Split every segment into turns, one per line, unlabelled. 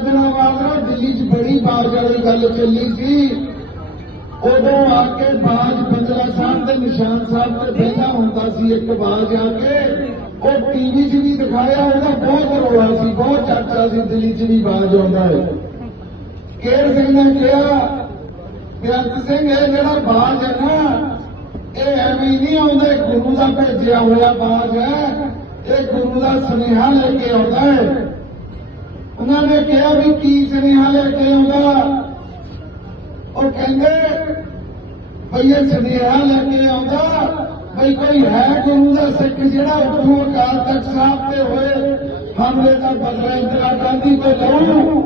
ਦਿਨਾਂ ਬਾਅਦ ਨਾ ਦਿੱਲੀ 'ਚ ਬੜੀ ਬਾਜ਼ ਵਾਲੀ ਗੱਲ ਚੱਲੀ ਸੀ। ਉਦੋਂ ਆ ਕੇ ਬਾਜ਼ ਬੰਦਲਾ ਸਾਹਿਬ ਤੇ ਨਿਸ਼ਾਨ ਸਾਹਿਬ ਤੇ ਬਹਿਣਾ ਹੁੰਦਾ ਸੀ ਇੱਕ ਬਾਜ਼ ਆ ਕੇ। ਉਹ ਟੀਵੀ 'ਚ ਵੀ ਦਿਖਾਇਆ, ਉਹਦਾ ਬਹੁਤ ਰੋਲਾ ਸੀ, ਬਹੁਤ ਚਰਚਾ ਸੀ ਦਿੱਲੀ 'ਚ ਵੀ ਬਾਜ਼ ਆਉਂਦਾ ਹੈ ਕੇਰ ਸਿੰਘ ਨੇ ਕਿਹਾ ਬੇਅੰਤ ਸਿੰਘ, ਇਹ ਜਿਹੜਾ ਬਾਜ਼ ਹੈ ਨਾ, ਇਹ ਐਵੇਂ ਨਹੀਂ ਆਉਂਦਾ ਗੁਰੂ ਦਾ ਭੇਜਿਆ ਹੋਇਆ ਬਾਜ਼ ਹੈ। ਇਹ ਗੁਰੂ ਦਾ ਸੁਨੇਹਾ ਲੈ ਕੇ ਆਉਂਦਾ ਹੈ। ਉਹਨਾਂ ਨੇ ਕਿਹਾ ਵੀ ਕੀ ਸੁਨੇਹਾ ਲੈ ਕੇ ਆਉਂਦਾ। ਉਹ ਕਹਿੰਦੇ ਭਈ ਇਹ ਸੁਨੇਹਾ ਲੈ ਕੇ ਆਉਂਦਾ ਭਈ ਕੋਈ ਹੈ ਗੁਰੂ ਦਾ ਸਿੱਖ ਜਿਹੜਾ ਉੱਥੋਂ ਅਕਾਲ ਤਖਤ ਸਾਹਿਬ ਤੇ ਹੋਏ, ਹਮਲੇ ਦਾ ਬਦਲਾ ਇੰਦਰਾ ਗਾਂਧੀ ਤੋਂ ਲਊ।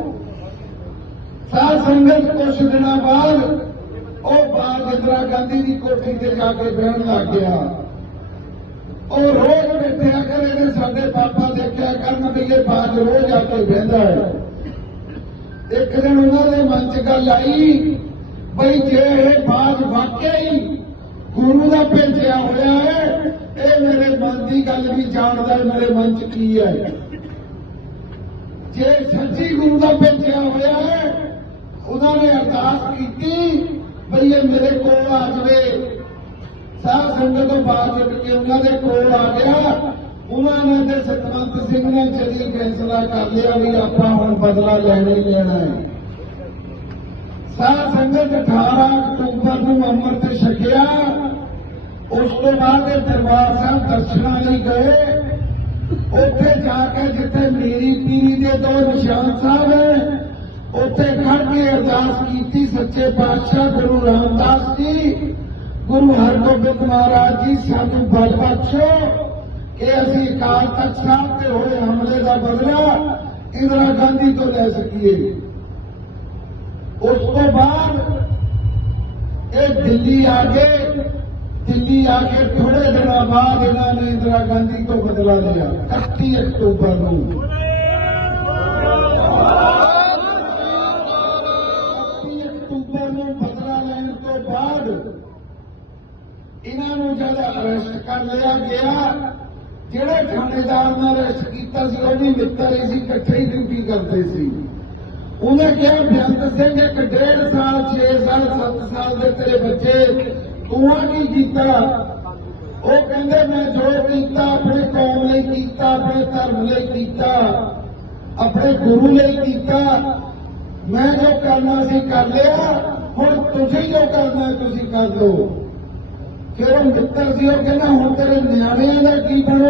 ਸਾਧ ਸੰਗਤ ਕੁਛ ਦਿਨਾਂ ਬਾਅਦ ਉਹ ਬਾਗ ਇੰਦਰਾ ਗਾਂਧੀ ਦੀ ਕੋਠੀ ਤੇ ਜਾ ਕੇ ਬਹਿਣ ਲੱਗ ਗਿਆ। ਉਹ ਰੋਜ਼ ਕੇ ਬਹਿੰਦਾ ਹੈ। ਇੱਕ ਦਿਨ ਉਹਨਾਂ ਦੇ ਮਨ 'ਚ ਗੱਲ ਆਈ, ਬਈ ਜੇ ਇਹ ਬਾਗ ਵਾਕਿਆ ਹੀ ਗੁਰੂ ਦਾ ਭੇਜਿਆ ਹੋਇਆ ਹੈ, ਇਹ ਮੇਰੇ ਮਨ ਦੀ ਗੱਲ ਵੀ ਜਾਣਦਾ ਹੈ, ਮੇਰੇ ਮਨ 'ਚ ਕੀ ਹੈ। ਜੇ ਸੱਚੀ ਗੁਰੂ ਦਾ ਭੇਜਿਆ ਹੋਇਆ ਹੈ, ਉਹਨਾਂ ਨੇ ਅਰਦਾਸ ਕੀਤੀ, ਬਈ ਇਹ ਮੇਰੇ ਕੋਲ ਆ ਜਾਵੇ। ਸਾਧ ਸੰਗਤ ਤੋਂ ਬਾਅਦ ਉੱਠ ਕੇ ਉਹਨਾਂ ਦੇ ਕੋਲ ਆ ਗਿਆ ਉਹਨਾਂ ਨੇ ਤੇ ਸਤਵੰਤ ਸਿੰਘ ਨੇ ਜਦੀ ਫੈਸਲਾ ਕਰ ਲਿਆ ਵੀ ਆਪਾਂ ਹੁਣ ਬਦਲਾ ਲੈਣਾ ਹੀ ਲੈਣਾ ਹੈ। ਸਾਧ ਸੰਗਤ 18 ਅਕਤੂਬਰ ਨੂੰ ਅੰਮ੍ਰਿਤ ਛਕਿਆ। ਉਸ ਤੋਂ ਬਾਅਦ ਇਹ ਦਰਬਾਰ ਸਾਹਿਬ ਦਰਸ਼ਨਾਂ ਲਈ ਗਏ। ਉੱਥੇ ਜਾ ਕੇ ਜਿੱਥੇ ਮੇਰੀ ਪੀਰੀ ਦੇ ਦੋ ਨਿਸ਼ਾਨ ਸਾਹਿਬ ਹੈ, ਉੱਥੇ ਖੜ ਕੇ ਅਰਦਾਸ ਕੀਤੀ, ਸੱਚੇ ਪਾਤਸ਼ਾਹ ਗੁਰੂ ਰਾਮਦਾਸ ਜੀ, ਗੁਰੂ ਹਰਗੋਬਿੰਦ ਮਹਾਰਾਜ ਜੀ, ਸਾਨੂੰ ਬਲ ਬਖਸ਼ੋ। ਕਿ ਅਸੀਂ ਅਕਾਲ ਤਖਤ ਸਾਹਿਬ ਤੇ ਹੋਏ ਹਮਲੇ ਦਾ ਬਦਲਾ ਇੰਦਰਾ ਗਾਂਧੀ ਤੋਂ ਲੈ ਸਕੀਏ ਉਸ ਤੋਂ ਬਾਅਦ ਇਹ ਦਿੱਲੀ ਆ ਗਏ ਦਿੱਲੀ ਆ ਕੇ ਥੋੜੇ ਦਿਨਾਂ ਬਾਅਦ ਇਹਨਾਂ ਨੇ ਇੰਦਰਾ ਗਾਂਧੀ ਤੋਂ ਬਦਲਾ ਲਿਆ 31 ਅਕਤੂਬਰ ਨੂੰ 31 ਅਕਤੂਬਰ ਨੂੰ ਬਦਲਾ ਲੈਣ ਤੋਂ ਬਾਅਦ ਇਹਨਾਂ ਨੂੰ ਜਦ ਅਰੈਸਟ ਕਰ ਲਿਆ ਗਿਆ ਜਿਹੜੇ ਥਾਣੇਦਾਰ ਨੇ ਅਰੈਸਟ ਕੀਤਾ ਸੀ ਉਹ ਵੀ ਮਿੱਤਰ ਹੀ ਸੀ ਇਕੱਠੇ ਹੀ ਡਿਊਟੀ ਕਰਦੇ ਸੀ ਉਹਨੇ ਕਿਹਾ ਬੇਅੰਤ ਸਿੰਘ ਇੱਕ ਡੇਢ ਸਾਲ 6 ਸਾਲ 7 ਸਾਲ ਦੇ ਤੇਰੇ ਬੱਚੇ ਤੂੰ ਆ ਕੀ ਕੀਤਾ ਉਹ ਕਹਿੰਦੇ ਮੈਂ ਜੋ ਕੀਤਾ ਆਪਣੇ ਕੌਮ ਲਈ ਕੀਤਾ ਆਪਣੇ ਧਰਮ ਲਈ ਕੀਤਾ ਆਪਣੇ ਗੁਰੂ ਲਈ ਕੀਤਾ ਮੈਂ ਜੋ ਕਰਨਾ ਸੀ ਕਰ ਲਿਆ ਹੁਣ ਤੁਸੀਂ ਜੋ ਕਰਨਾ ਤੁਸੀਂ ਕਰ ਲਓ ਫਿਰ ਉਹ ਮਿੱਤਰ ਸੀ, ਉਹ ਕਹਿੰਦਾ, ਹੁਣ ਤੇਰੇ ਨਿਆਣਿਆਂ ਦਾ ਕੀ ਬਣੂ?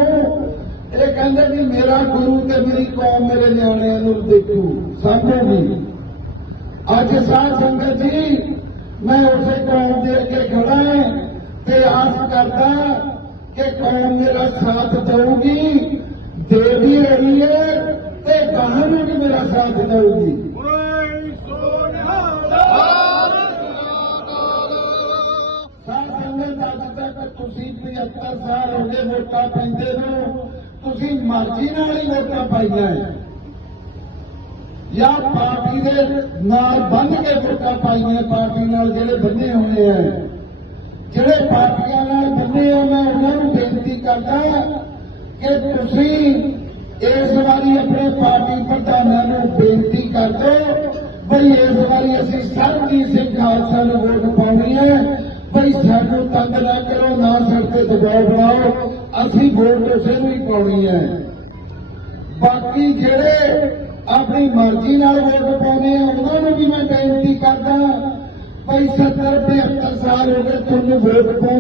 ਇਹ ਕਹਿੰਦੇ ਵੀ, ਮੇਰਾ ਗੁਰੂ ਤੇ ਮੇਰੀ ਕੌਮ ਮੇਰੇ ਨਿਆਣਿਆਂ ਨੂੰ ਦੇਖੂ ਸਾਂਭੂਗੀ ਅੱਜ ਸਾਧ ਸੰਗਤ ਜੀ, ਮੈਂ ਉਸੇ ਕੌਮ ਦੇ ਅੱਗੇ ਖੜਾ ਤੇ ਆਸ ਕਰਦਾ ਕਿ ਕੌਮ ਮੇਰਾ ਸਾਥ ਦੇਊਗੀ ਦੇ ਵੀ ਰਹੀ ਹੈ ਤੇ ਗਾਹਾਂ ਨੂੰ ਵੀ ਮੇਰਾ ਸਾਥ ਦੇਊਗੀ। 75 ਸਾਲ ਹੋ ਗਏ ਵੋਟਾਂ ਪੈਂਦੇ ਨੂੰ। ਤੁਸੀਂ ਮਰਜ਼ੀ ਨਾਲ ਹੀ ਵੋਟਾਂ ਪਾਈਆਂ ਜਾਂ ਪਾਰਟੀ ਦੇ ਨਾਲ ਬੰਨ ਕੇ ਵੋਟਾਂ ਪਾਈਆਂ, ਪਾਰਟੀ ਨਾਲ ਜਿਹੜੇ ਬੰਨੇ ਹੋਣੇ ਆ ਜਿਹੜੇ ਪਾਰਟੀਆਂ ਨਾਲ ਬੰਨੇ ਹੋ ਮੈਂ ਉਹਨਾਂ ਨੂੰ ਬੇਨਤੀ ਕਰਦਾ ਕਿ ਤੁਸੀਂ ਇਸ ਵਾਰੀ ਆਪਣੇ ਪਾਰਟੀ ਪ੍ਰਧਾਨਾਂ ਨੂੰ ਬੇਨਤੀ ਕਰ ਦਿਓ ਬਈ ਇਸ ਵਾਰੀ ਅਸੀਂ ਸਰਬਜੀਤ ਸਿੰਘ ਖਾਲਸਾ ਨੂੰ ਵੋਟ ਪਾਉਣੀ ਹੈ ਬਈ ਸਾਨੂੰ ਤੰਗ ਨਾ ਕਰੋ, ਨਾ ਦਬਾਅ ਬਣਾਓ ਅਸੀਂ ਵੋਟ ਉਸੇ ਨੂੰ ਹੀ ਪਾਉਣੀ ਹੈ। ਬਾਕੀ ਜਿਹੜੇ ਆਪਣੀ ਮਰਜ਼ੀ ਨਾਲ ਵੋਟ ਪਾਉਂਦੇ ਆ, ਉਹਨਾਂ ਨੂੰ ਵੀ ਮੈਂ ਬੇਨਤੀ ਕਰਦਾ ਭਾਈ 70 75 ਸਾਲ ਹੋ ਗਏ ਤੁਹਾਨੂੰ ਵੋਟ ਪਾਉਣ